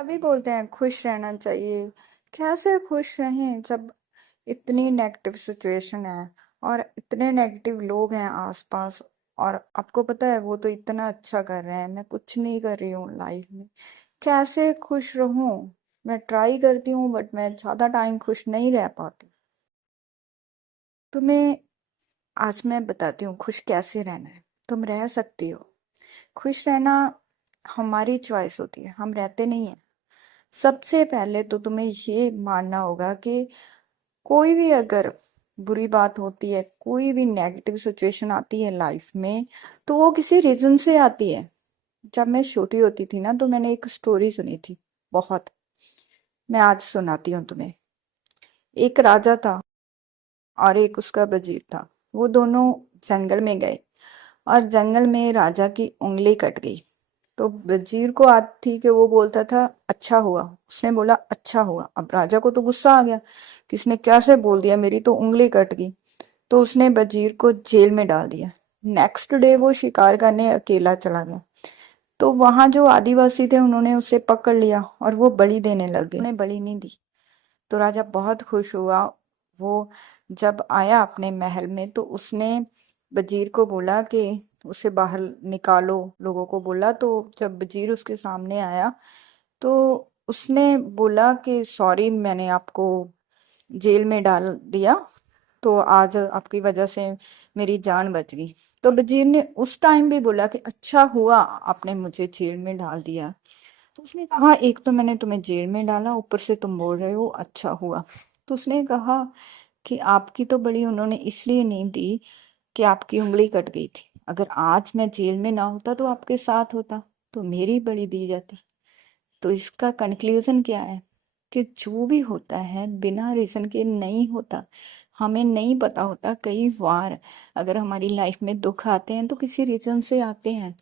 सभी बोलते हैं खुश रहना चाहिए। कैसे खुश रहें जब इतनी नेगेटिव सिचुएशन है और इतने नेगेटिव लोग हैं आसपास। और आपको पता है वो तो इतना अच्छा कर रहे हैं, मैं कुछ नहीं कर रही हूँ लाइफ में। कैसे खुश रहूं? मैं ट्राई करती हूँ बट मैं ज्यादा टाइम खुश नहीं रह पाती। तुम्हें आज मैं बताती हूँ खुश कैसे रहना है। तुम रह सकती हो। खुश रहना हमारी चॉइस होती है, हम रहते नहीं हैं। सबसे पहले तो तुम्हें ये मानना होगा कि कोई भी अगर बुरी बात होती है, कोई भी नेगेटिव सिचुएशन आती है लाइफ में, तो वो किसी रीजन से आती है। जब मैं छोटी होती थी ना, तो मैंने एक स्टोरी सुनी थी बहुत। मैं आज सुनाती हूँ तुम्हें। एक राजा था और एक उसका वजीर था। वो दोनों जंगल में गए और जंगल में राजा की उंगली कट गई। तो वजीर को आदत थी कि वो बोलता था अच्छा हुआ। उसने बोला अच्छा हुआ। अब राजा को तो गुस्सा आ गया, किसने कैसे बोल दिया, मेरी तो उंगली कट गई। तो उसने वजीर को जेल में डाल दिया। नेक्स्ट डे वो शिकार करने अकेला चला गया। तो वहां जो आदिवासी थे उन्होंने उसे पकड़ लिया और वो बलि देने लग गए। उन्हें बलि नहीं दी। तो राजा बहुत खुश हुआ। वो जब आया अपने महल में तो उसने वजीर को बोला कि उसे बाहर निकालो, लोगों को बोला। तो जब वजीर उसके सामने आया तो उसने बोला कि सॉरी, मैंने आपको जेल में डाल दिया, तो आज आपकी वजह से मेरी जान बच गई। तो वजीर ने उस टाइम भी बोला कि अच्छा हुआ आपने मुझे जेल में डाल दिया। तो उसने कहा एक तो मैंने तुम्हें जेल में डाला, ऊपर से तुम बोल रहे हो अच्छा हुआ। तो उसने कहा कि आपकी तो बड़ी उन्होंने इसलिए नहीं दी कि आपकी उंगली कट गई थी। अगर आज मैं जेल में ना होता तो आपके साथ होता, तो मेरी बड़ी दी जाती। तो इसका कंक्लूजन क्या है कि जो भी होता है बिना रीजन के नहीं होता। हमें नहीं पता होता, कई बार अगर हमारी लाइफ में दुख आते हैं तो किसी रीजन से आते हैं।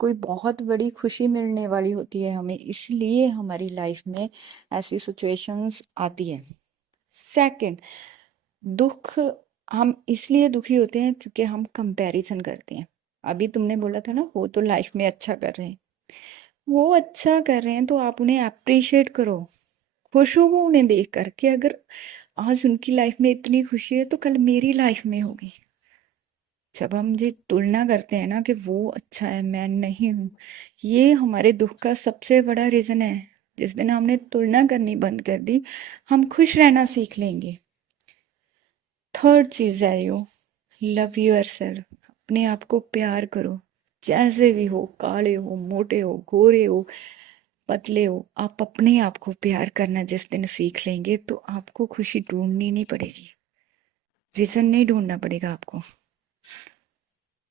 कोई बहुत बड़ी खुशी मिलने वाली होती है हमें, इसलिए हमारी लाइफ में ऐसी सिचुएशंस आती है। सेकंड, दुख हम इसलिए दुखी होते हैं क्योंकि हम कंपैरिजन करते हैं। अभी तुमने बोला था ना वो तो लाइफ में अच्छा कर रहे हैं। वो अच्छा कर रहे हैं तो आप उन्हें अप्रिशिएट करो। खुश हो वो उन्हें देख कर कि अगर आज उनकी लाइफ में इतनी खुशी है तो कल मेरी लाइफ में होगी। जब हम ये तुलना करते हैं ना कि वो अच्छा है मैं नहीं हूँ, ये हमारे दुख का सबसे बड़ा रीजन है। जिस दिन हमने तुलना करनी बंद कर दी, हम खुश रहना सीख लेंगे। थर्ड चीज है यो, लव योर सेल्फ। अपने आप को प्यार करो। जैसे भी हो, काले हो, मोटे हो, गोरे हो, पतले हो, आप अपने आप को प्यार करना जिस दिन सीख लेंगे तो आपको खुशी ढूंढनी नहीं पड़ेगी। रीजन नहीं ढूंढना पड़ेगा आपको।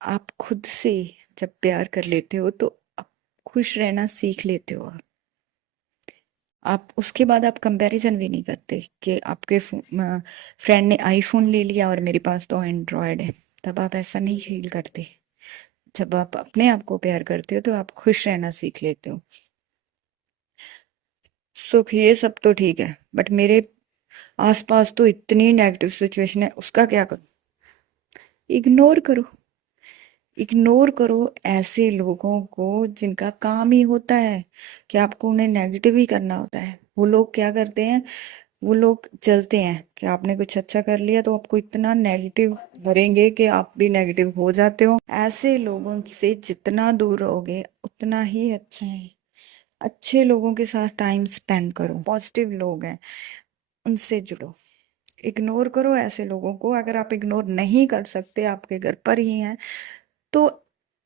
आप खुद से जब प्यार कर लेते हो तो आप खुश रहना सीख लेते हो। आप उसके बाद आप कंपैरिजन भी नहीं करते कि आपके फ्रेंड ने आईफोन ले लिया और मेरे पास तो एंड्रॉयड है। तब आप ऐसा नहीं फील करते। जब आप अपने आप को प्यार करते हो तो आप खुश रहना सीख लेते हो। सुख ये सब तो ठीक है, बट मेरे आसपास तो इतनी नेगेटिव सिचुएशन है, उसका क्या करूं? इग्नोर करो। इग्नोर करो ऐसे लोगों को जिनका काम ही होता है कि आपको उन्हें नेगेटिव ही करना होता है। वो लोग क्या करते हैं, वो लोग जलते हैं कि आपने कुछ अच्छा कर लिया तो आपको इतना नेगेटिव भरेंगे कि आप भी नेगेटिव हो जाते हो। ऐसे लोगों से जितना दूर रहोगे उतना ही अच्छा है। अच्छे लोगों के साथ टाइम स्पेंड करो, पॉजिटिव लोग हैं उनसे जुड़ो। इग्नोर करो ऐसे लोगों को। अगर आप इग्नोर नहीं कर सकते, आपके घर पर ही हैं, तो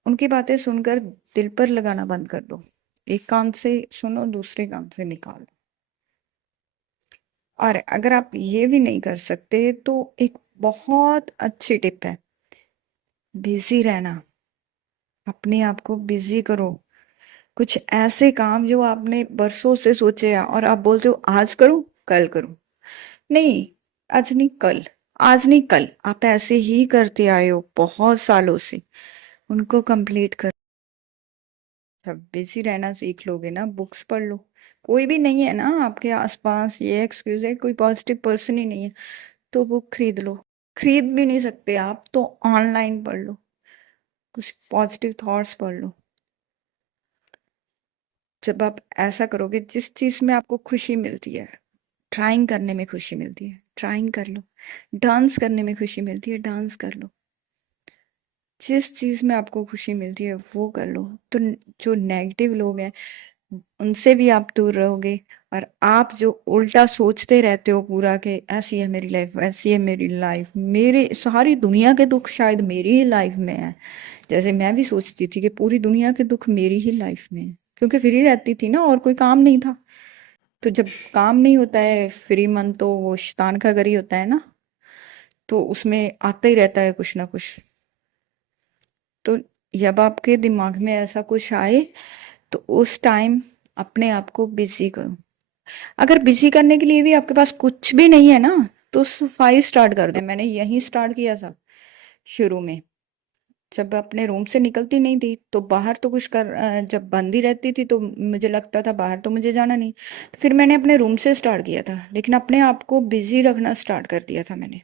उनकी बातें सुनकर दिल पर लगाना बंद कर दो। एक कान से सुनो, दूसरे कान से निकालो। और अगर आप ये भी नहीं कर सकते तो एक बहुत अच्छी टिप है, बिजी रहना। अपने आप को बिजी करो। कुछ ऐसे काम जो आपने बरसों से सोचे हैं और आप बोलते हो आज करूं, कल करूं। नहीं, आज नहीं कल। आज नहीं कल, आप ऐसे ही करते आए हो बहुत सालों से। उनको कंप्लीट कर। जब बिजी रहना सीख लोगे ना, बुक्स पढ़ लो। कोई भी नहीं है ना आपके आसपास, ये एक्सक्यूज है कोई पॉजिटिव पर्सन ही नहीं है, तो बुक खरीद लो। खरीद भी नहीं सकते आप तो ऑनलाइन पढ़ लो। कुछ पॉजिटिव थॉट्स पढ़ लो। जब आप ऐसा करोगे, जिस चीज़ में आपको खुशी मिलती है, ड्राइंग करने में खुशी मिलती है, ड्राइंग कर लो। डांस करने में खुशी मिलती है, डांस कर लो। जिस चीज़ में आपको खुशी मिलती है वो कर लो। तो जो नेगेटिव लोग हैं उनसे भी आप दूर रहोगे। और आप जो उल्टा सोचते रहते हो पूरा कि ऐसी है मेरी लाइफ, वैसी है मेरी लाइफ, मेरे सारी दुनिया के दुख शायद मेरी ही लाइफ में है। जैसे मैं भी सोचती थी कि पूरी दुनिया के दुख मेरी ही लाइफ में है, क्योंकि फ्री रहती थी ना और कोई काम नहीं था। तो जब काम नहीं होता है, फ्री मन तो वो शैतान का घर ही होता है ना, तो उसमें आता ही रहता है कुछ ना कुछ। तो जब आपके दिमाग में ऐसा कुछ आए तो उस टाइम अपने आप को बिजी करो। अगर बिजी करने के लिए भी आपके पास कुछ भी नहीं है ना, तो सफाई स्टार्ट कर दे। मैंने यही स्टार्ट किया था शुरू में। जब अपने रूम से निकलती नहीं थी तो बाहर तो कुछ जब बंद ही रहती थी तो मुझे लगता था बाहर तो मुझे जाना नहीं। तो फिर मैंने अपने रूम से स्टार्ट किया था, लेकिन अपने आप को बिजी रखना स्टार्ट कर दिया था मैंने।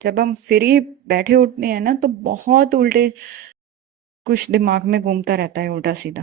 जब हम फ्री बैठे उठते हैं ना तो बहुत उल्टे कुछ दिमाग में घूमता रहता है, उल्टा सीधा।